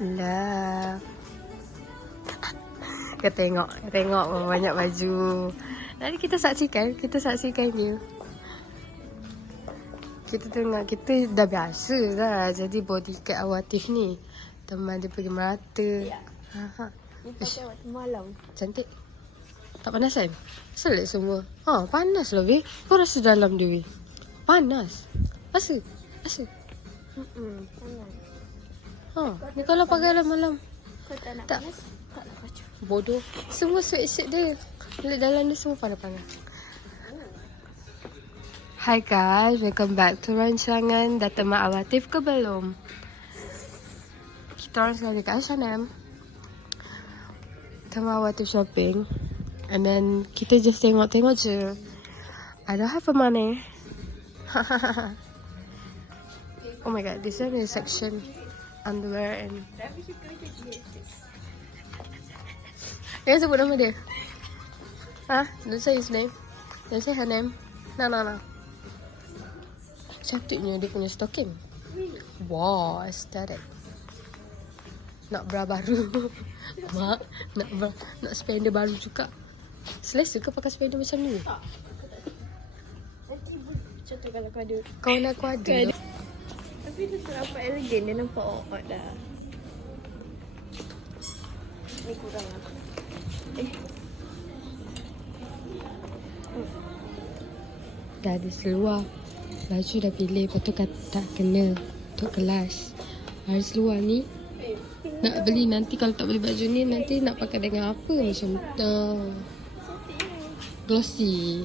Lah. Kau tengok banyak baju. Nanti kita saksikan dia. Kita tengok, kita dah biasa dah jadi bodyguard Awatif ni. Teman dia pergi merata. Ya. Ha. Ni pakai waktu malam. Cantik. Tak panas kan? Selit semua. Panas lah weh. Kau rasa dalam dia weh. Panas. Rasa. Panas. Ni kalau pakai malam. Kau tak nak Tak. panas? Taklah baju. Bodoh. Semua sweatshirt dia. Dalam dia semua panas-panas. Hi guys, welcome back to rancangan Dah Teman Awatif ke belum? Kita orang sekarang dekat H&M. Teman Awatif shopping. And then kita just tengok-tengok je. I don't have the money. Oh my god, this one is section underwear and... Jangan sebut nama dia. Don't say his name. Don't say her name. No. Cantiknya dia punya stocking. Wow, aesthetic. Nak bra baru. Mak, nak spender baru juga. Selesa ke pakai spender macam ni? Nanti contoh kalau kau ada. Kawan aku ada. Tapi dia tak nampak elegan. Dia nampak awkward dah. Ni kurang lah. Dah ada seluar. Baju dah pilih. Lepas tu kata tak kena untuk kelas. Hari seluar ni nak beli nanti. Kalau tak beli baju ni nanti nak pakai dengan apa macam tu. Glossy.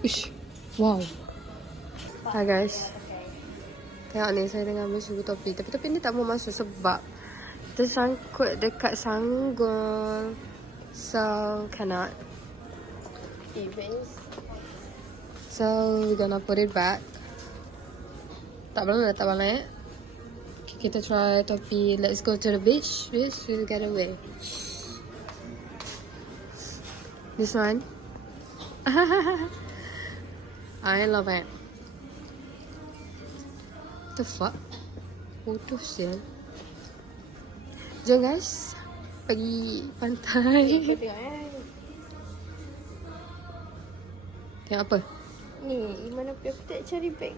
Ush. Wow. Hi guys. Tengok ni saya tengah ambil suku topi. Tapi topi ni tak mau masuk sebab tersangkut dekat sanggul. So cannot. So we're gonna put it back. Tak balik. Okay, kita try topi. Let's go to the beach. We'll get away. This one. I love it. What the fuck? Bodoh sial. Jom guys, pergi pantai. Kau tengok Tengok apa? Ni, mana aku tak cari beg.